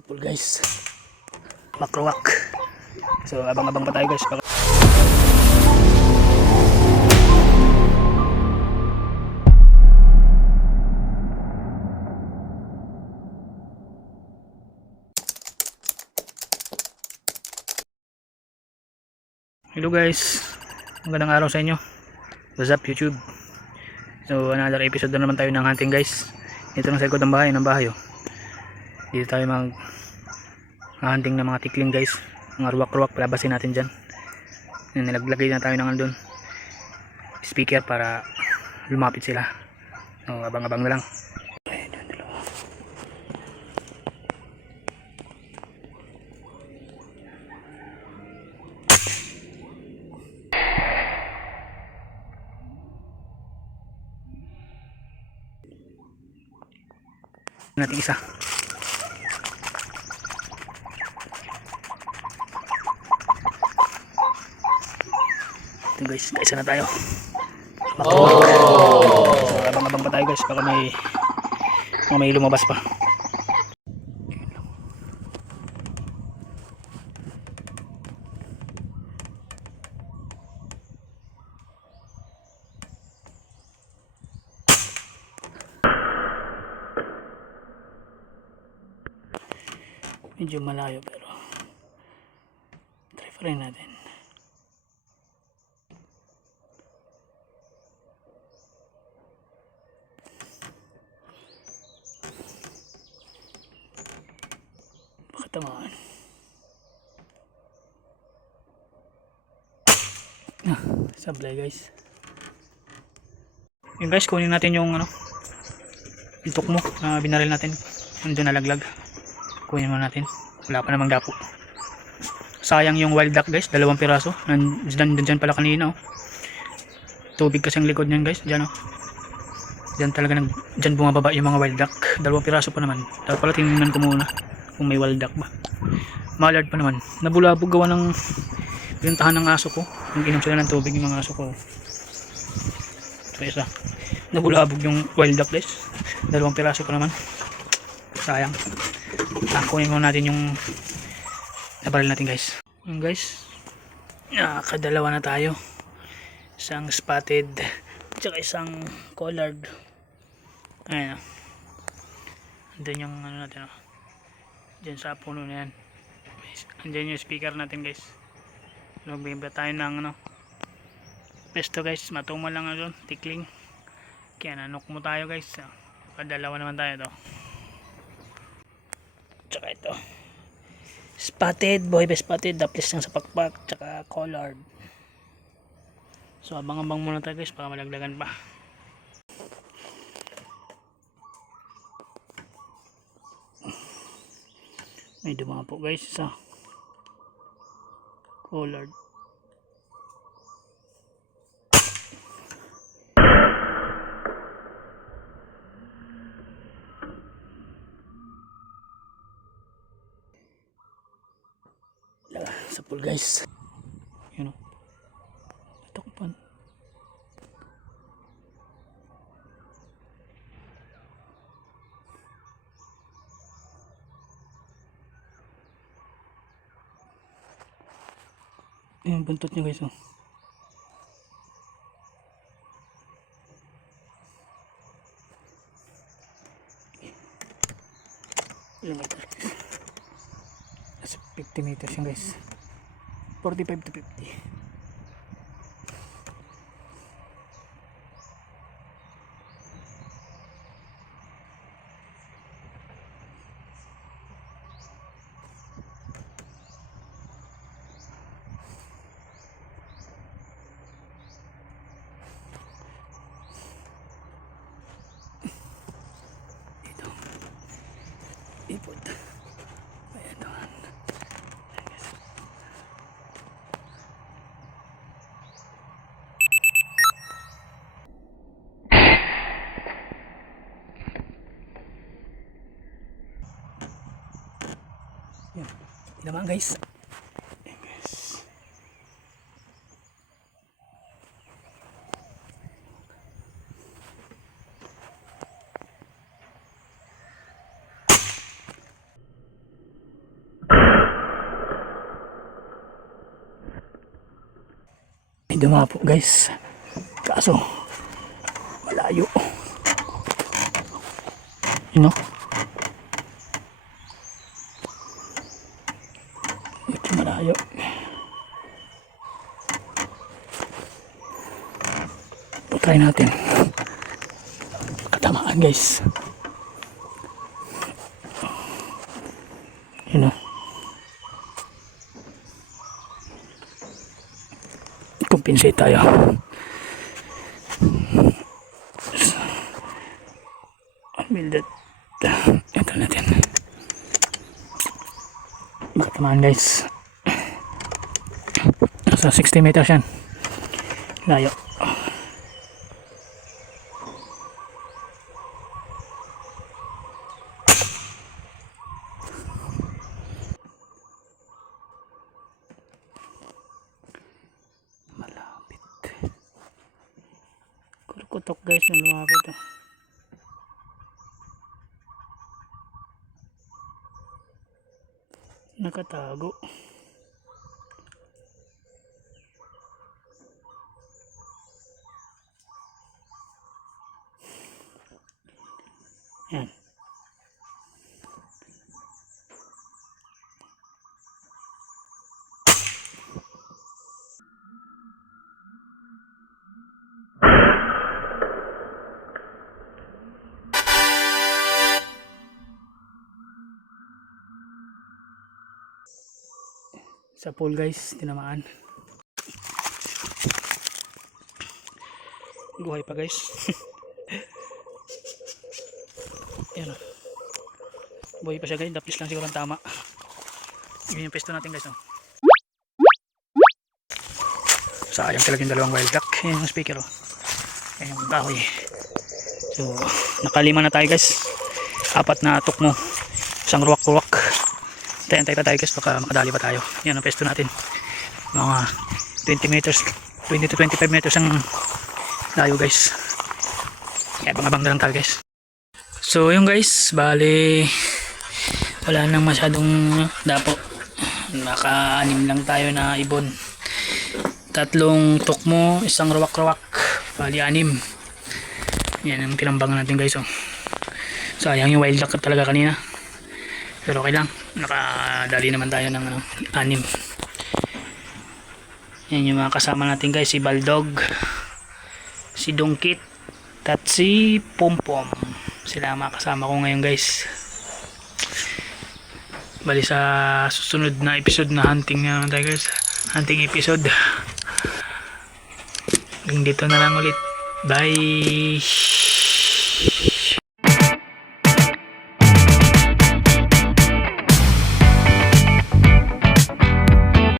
sa pool guys, makruwak. So abang-abang pa tayo guys. Hello guys, magandang araw sa inyo. What's up YouTube? So another episode na naman tayo ng hunting guys. Ito na sa likod ng bahay oh. Dito tayo hunting ng mga tikling guys. Mga ruwak-ruwak, palabasin natin dyan. Nilaglagay na tayo ng andun speaker para lumapit sila. So abang-abang na lang. Natin isa. Ito guys, kaisa na tayo. So, abang-abang pa tayo guys, baka may lumabas pa. Medyo malayo pero try pa rin natin. Baka tamaan. Sablay guys. Yung guys, kunin natin yung itok mo na binaril natin. Nandun nalaglag. Kunin mo natin. Wala pa namang dapo. Sayang yung wild duck guys, 2 piraso. Nandyan pala kanina oh. Tubig kasi ang likod niyan guys, dyan oh. Dyan talaga dyan bumababa yung mga wild duck. 2 piraso pa naman. Dapat pala tingnan ko muna kung may wild duck ba. Mallard pa naman. Nabulabog gawa ng pinuntahan ng aso ko. Nag-inom sila ng tubig yung mga aso ko. So isa. Nabulabog yung wild duck guys. 2 piraso pa naman. Sayang. Kunin muna natin yung nabaril natin guys. Yung guys, nakakadalawa na tayo. Isang spotted tsaka isang collared. Ayan. Andun yung natin oh. Diyan sa puno na yan. Andyan yung speaker natin guys. Magbibigay tayo ng pesto guys. Matuma lang doon, tikling. Kaya nanok mo tayo guys. Kadalawa naman tayo to. Tsaka ito spotted, boy best spotted, daplis lang sa pakpak, tsaka collared. So abang-abang muna tayo guys, baka malaglagan pa. May dumapo guys sa collared. Sa pool guys, yun o, takpan. Yung buntot nyo guys o. Nasa 50 meters yun guys, 45 to 50. Ito ipod. Ayan doon. Yan, naman guys. Yes. dumapo guys. Kaso, malayo. You know? Ito malayo. Try natin. Katamaan guys. You know? Compensate tayo. Build it. Ito natin. Makatamaan guys. Nasa 60 meters yan. Layo. Malapit. Kurkutok guys na lumapit. Nakatago. Yan. Sa pool guys, tinamaan. Buhay pa guys. Yan o. Buhay pa siya guys, dapis lang siguro ang tama. Yun yung pesto natin guys. Sayang talaga yung dalawang wild duck. Yan yung speaker o. Yan yung kahoy. So, nakalima na tayo guys. 4 na tukmo. Isang ruwak-ruwak. Antay pa tayo guys, baka makadali pa tayo. Yan ang pesto natin. Mga 20 meters, 20 to 25 meters ang layo guys. Kaya pangabang na lang tayo guys. So yung guys, bali wala nang masyadong dapo. Naka-anim lang tayo na ibon. 3 tukmo, isang ruwak-ruwak. Bali 6. Yan ang tinambangan natin guys. Sayang yung wild duck talaga kanina. Pero okay lang, nakadali naman tayo ng 6. Yan yung mga kasama natin guys, si Baldog, si Dungkit, at si Pompom. Sila ang mga kasama ko ngayon guys. Bali sa susunod na episode na hunting na tayo guys, hunting episode. Hanggang dito na lang ulit. Bye!